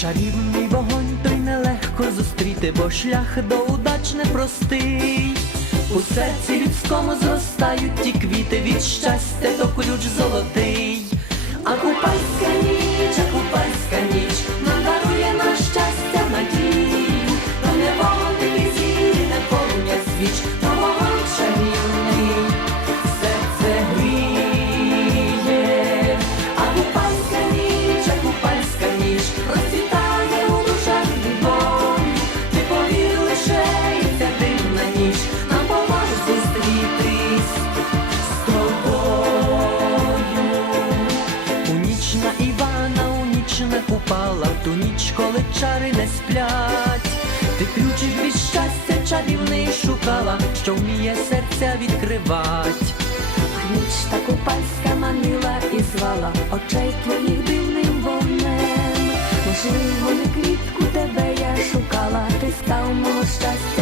Чарівний вогонь той нелегко зустріти, бо шлях до удач непростий. У серці людському зростають ті квіти від щастя, то ключ золотий. А купальська ніч, а купальська ніч чари не сплять. Ти ключик від щастя чарівний шукала, що вміє серця відкривать. А ніч та купальська манила і звала очей твоїх дивним вогнем. Можливо, не квітку тебе я шукала, ти став мого щастя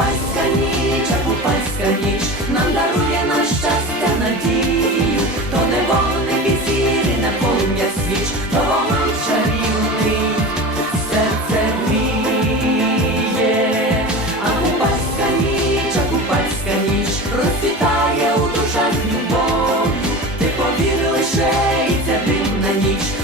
Купальська ніч, а купальська ніч нам дарує на щастя надію, то не вогники зірі, не полум'я свіч, то вогонь чарівний, серце гріє, а купальська ніч, а купальська ніч розцвітає у душах любов, ти повір лише і ця дивна ніч.